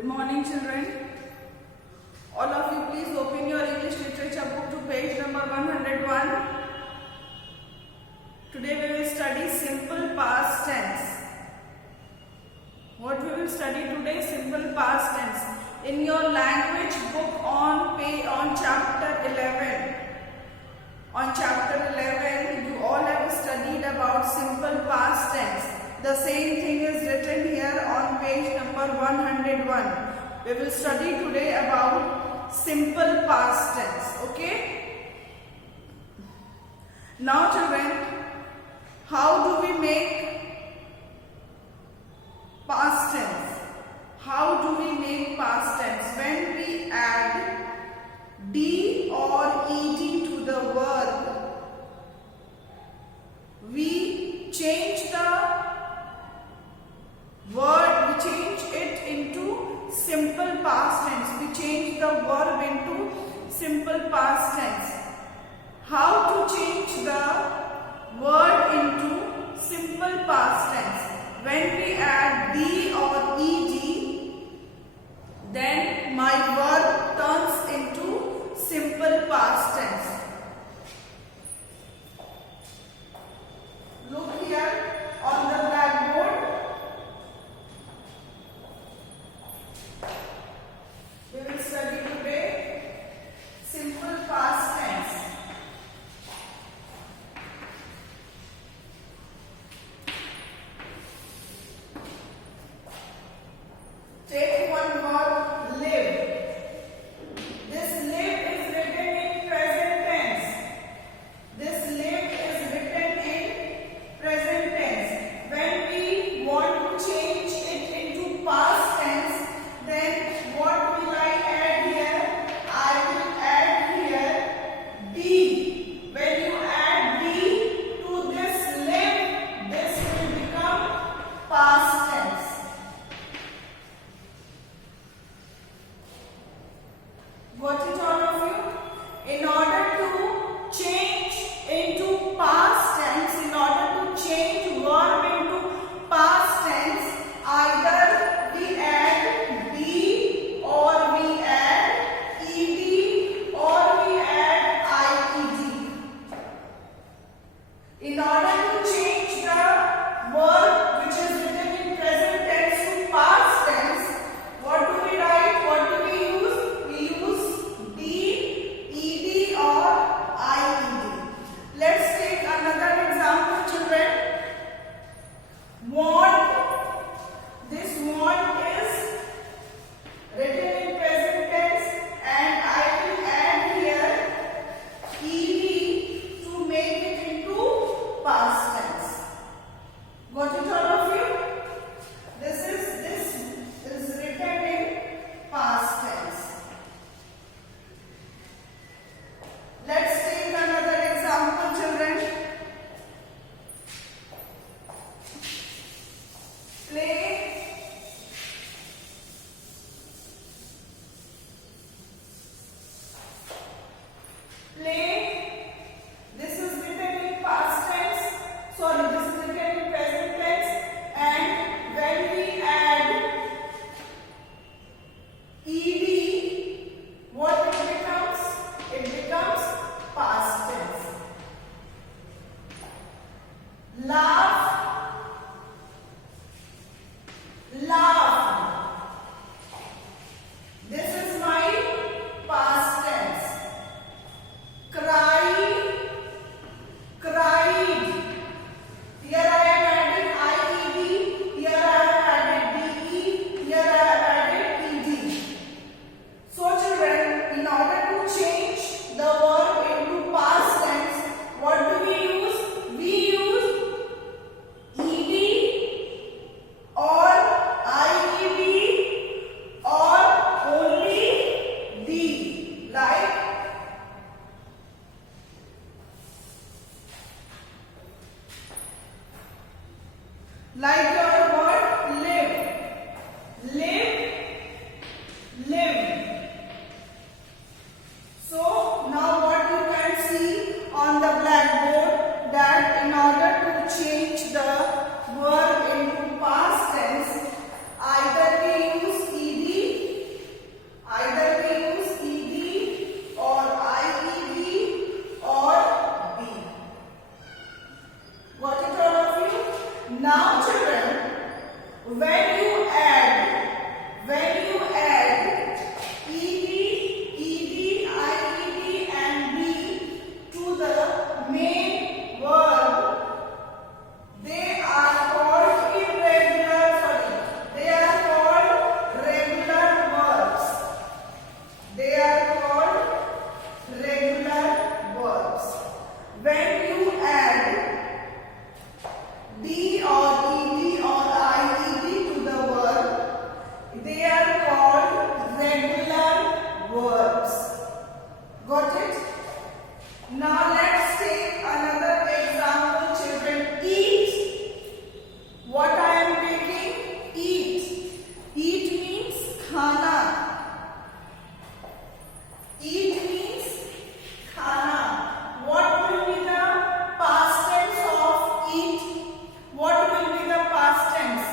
Good morning, children. All of you, please open your English literature book to page number 101. Today we will study simple past tense. What we will study today? Simple past tense. In your language book on chapter 11. On chapter 11, you all have studied about simple past tense. The same thing is written here on page number 101. We will study today about simple past tense. Okay? Now children, how do we make past tense? How do we make past tense? When we add D or ED to the verb, we change the word, we change it into simple past tense. We change the verb into simple past tense. How to change the word into simple past tense? When we add D or ED, then my verb turns into simple past tense. Look here on the blackboard. We will study today simple past tense. Take one verb, live. This live is written in present tense. This live is written in present tense. When we want to change it into past tense, then what will I add here? I will add here D. When you add D to this live, this will become past tense. Got it, all of you? In order to change into past tense, in order to change verb into past tense, either we add D or we add ED or we add IED. In order to change the verb which is written in present tense to past tense, what do we write? What do we use? We use D, ED or IED. Let's take another example, children. Want. This want is written in present tense and I will add here ED to make it into past tense. Got it, all of you? This is written in past tense. Let's take another example, children. Play. Play. This is written in past tense. Sorry, this is written in present tense. And when we add ED, what it becomes? It becomes past tense. Laugh. Laugh. This is my past tense. Cry. Cried. Here I am adding IED. Here I have added DE. Here I have added ED. So children, in order to change the verb into past tense, what do we use? We use ED or IED or only D. Like your word live. Live. Live. So now what you can see on the blackboard, that in order to change the verb into past tense, either we use ED Now children, when you add ed, ied and be to the main verb, they are called regular verbs. They are called regular verbs. When you add d or ed or ied to the verb, they are called regular verbs. Got it? Now let's take another example, children. Eat. What I am taking? Eat. Eat means khana. Eat means khana. What will be the past tense of eat? What will be the past tense?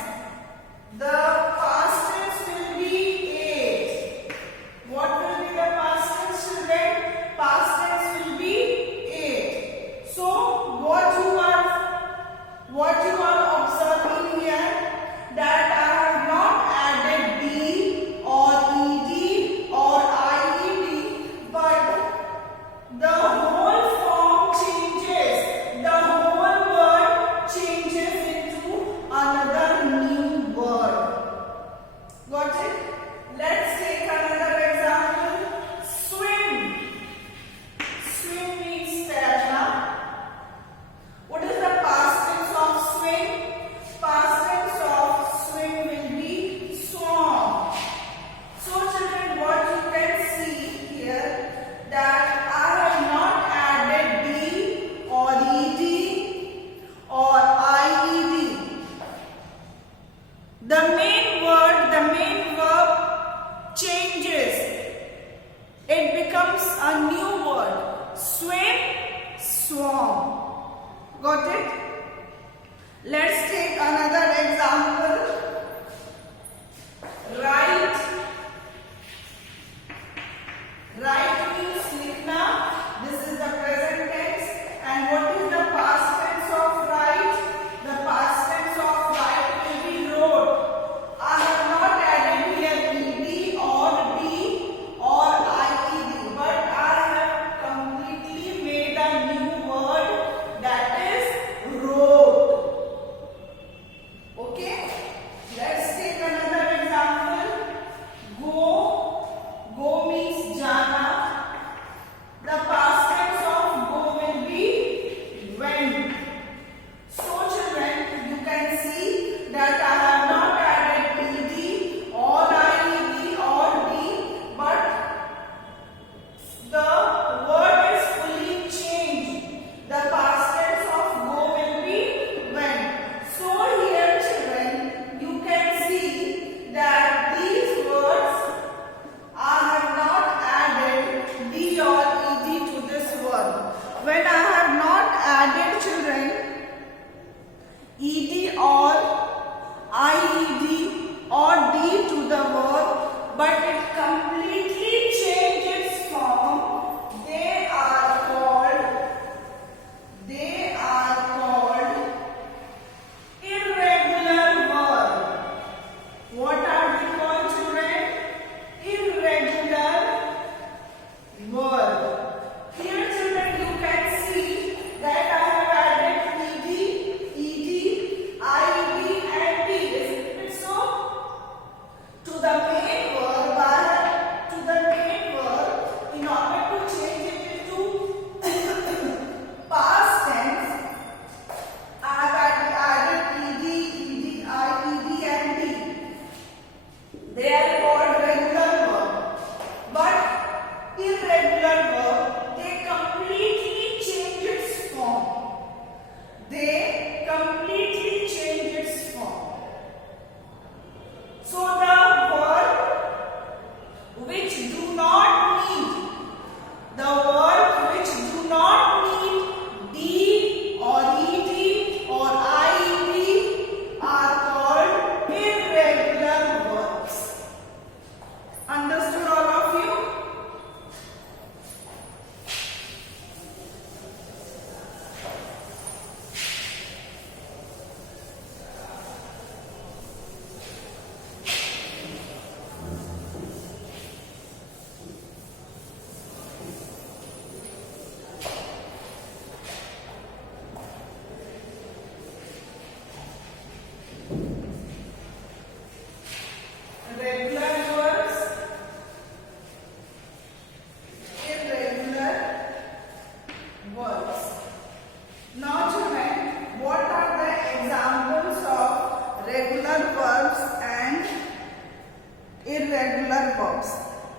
The past tense will be ate. What will be the past tense, children? Past tense will be ate. So what you are observing here, that I have not added d or ed or ied, but the whole form changes. The whole word changes into another new word. Got it? Let's take another example. Swim. Swim means तैरना. What is the past tense of swim? Past tense of swim will be swam. So children, what you can see here, that I have not added d or ed or ied. The main verb changes. It becomes a new word. Swim, swam. Got it? Let's take another example. Write. Write means likhna. This is the present tense. And what is the past tense of write? The past tense of write will be wrote. I have not added here ed or d or ied, but I have completely made a new word, that is wrote. Okay? Let's take another example. Go. Go means jana. The past tense of go will be went. So children, you can see that I have not added ed or ied or d, but the word is fully changed. The past tense of go will be went. So here children, you can see that these words I have not added d or ed to this word. When I have not added, children, ed or ied or d to the verb, but it completely changes form, they are called irregular verb. What are they called, children? Irregular verb. Here children, you can see that I have added ed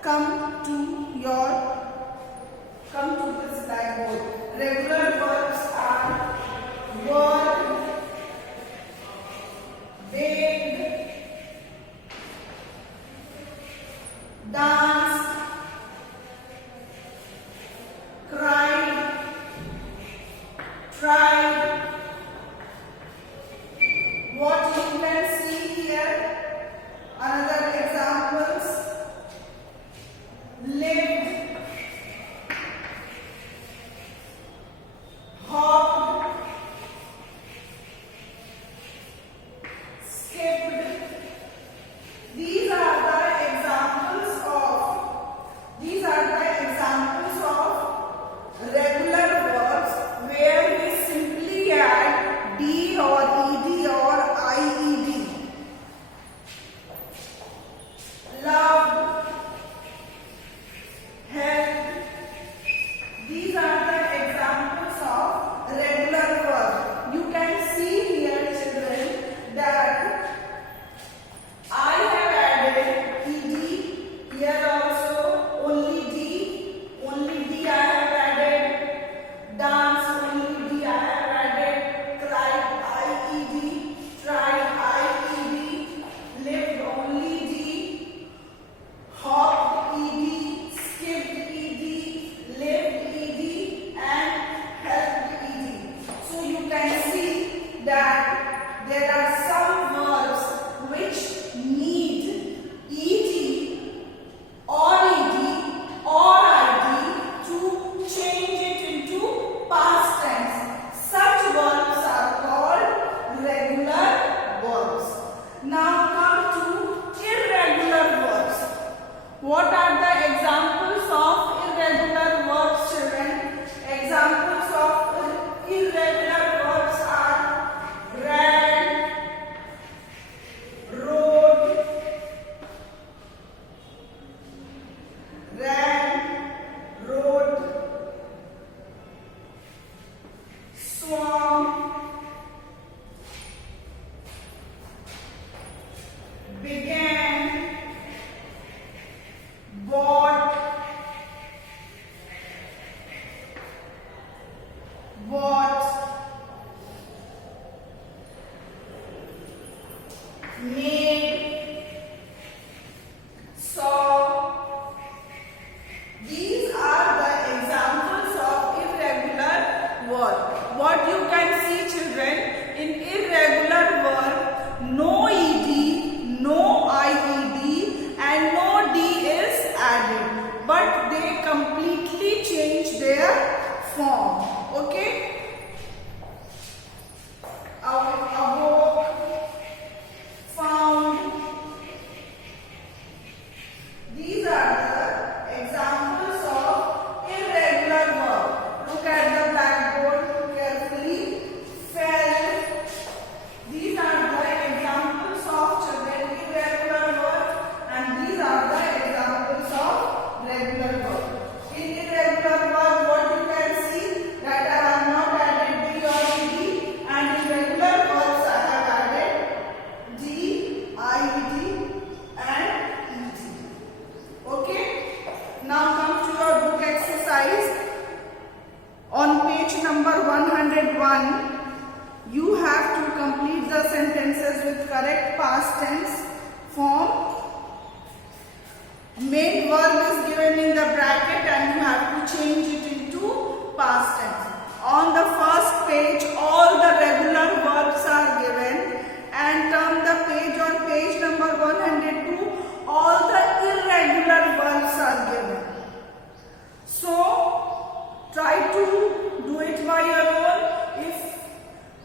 come to this blackboard. Regular verbs are work, baked, dance, cried, tried. What you can see here, another examples, lived, hopped, skipped. These are the examples of regular verbs where we simply add d or ed or ied. Loved, helped. These are the examples of regular verbs. You can see here, children, that I have added ed. Here also only D I have added. Dance, only D I have added. Cried, IED. Tried, IED. Lived, only D. Hopped, ED. Skipped, ED. Lived, ED. And helped, ED. So you can see that there are some verbs which need ed or ed or id to change it into past tense. Such verbs are called regular verbs. Now come to irregular verbs. What are the examples of irregular verbs, children? Examples of irregular verbs are ran, rode, swam, began, bought, made, saw. These are the examples of irregular verb. What you can see, children, in irregular verb, no ed, no ied and no d is added, but they completely change their form. Okay? Awoke, found. These are the examples of irregular verb. Look at the blackboard carefully. Fell. These are the examples of children irregular verb, and these are the examples of regular verb. In irregular verb, what you can see that I have not added d or ed, and in regular verbs I have added d, ied and ed. Okay? Now come to your book exercise. On page number 101, you have to complete the sentences with correct past tense form. Main verb is given in the bracket and you have to change it into past tense. On the first page, all the regular verbs are given, and turn the page on page number 102, all the irregular verbs are given. So, try to do it by your own.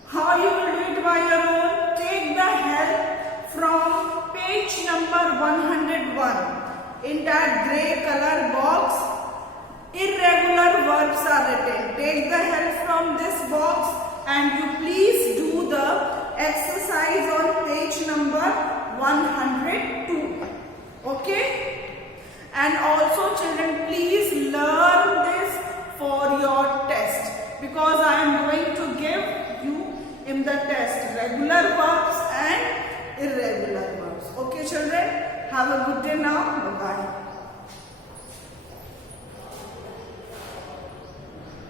How you will do it by your own? Take the help from page number 101. In that grey color box, irregular verbs are written. Take the help from this box and you please do the exercise on page number 102. Okay? And also, children, please learn this for your test, because I am going to give you in the test regular verbs and irregular verbs. Okay, children? Have a good day now. Bye-bye.